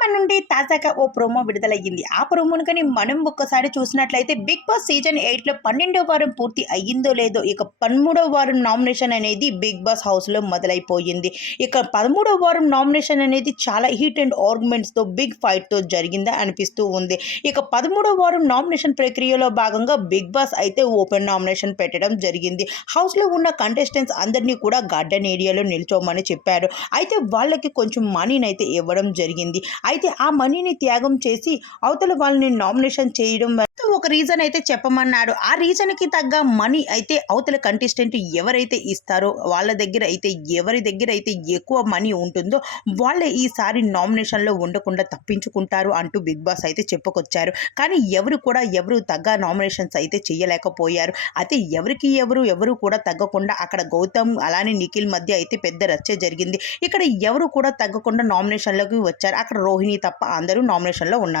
మన నుండి తాజాగా ఓ ప్రోమో విడుదలయ్యింది. ఆ ప్రోమోను కానీ మనం ఒక్కసారి చూసినట్లయితే బిగ్ బాస్ సీజన్ 8లో 12వ వారం పూర్తి అయ్యిందో లేదో ఇక 13వ వారం నామినేషన్ అనేది బిగ్ బాస్ హౌస్లో మొదలైపోయింది. ఇక 13వ వారం నామినేషన్ అనేది చాలా హీట్ అండ్ ఆర్గ్యుమెంట్స్తో బిగ్ ఫైట్తో జరిగిందా అనిపిస్తూ ఉంది. ఇక 13వ వారం నామినేషన్ ప్రక్రియలో భాగంగా బిగ్ బాస్ అయితే ఓపెన్ నామినేషన్ పెట్టడం జరిగింది. హౌస్లో ఉన్న కంటెస్టెంట్స్ అందరినీ కూడా గార్డెన్ ఏరియాలో నిల్చోమని చెప్పారు. అయితే వాళ్ళకి కొంచెం మనీని అయితే ఇవ్వడం జరిగింది. అయితే ఆ మనీని త్యాగం చేసి అవతల వాళ్ళని నామినేషన్ చేయడం ఒక రీజన్ అయితే చెప్పమన్నాడు. ఆ రీజన్కి తగ్గ మనీ అయితే అవతల కంటెస్టెంట్ ఎవరైతే ఇస్తారో వాళ్ళ దగ్గర అయితే ఎవరి దగ్గర అయితే ఎక్కువ మనీ ఉంటుందో వాళ్ళే ఈసారి నామినేషన్లో ఉండకుండా తప్పించుకుంటారు అంటూ బిగ్ బాస్ అయితే చెప్పుకొచ్చారు. కానీ ఎవరు తగ్గ నామినేషన్స్ అయితే చేయలేకపోయారు. అయితే ఎవరు కూడా తగ్గకుండా అక్కడ గౌతమ్ అలానే నిఖిల్ మధ్య అయితే పెద్ద రచ్చ జరిగింది. ఇక్కడ ఎవరు కూడా తగ్గకుండా నామినేషన్లోకి వచ్చారు. అక్కడ రోహిణి తప్ప అందరూ నామినేషన్లో ఉన్నారు.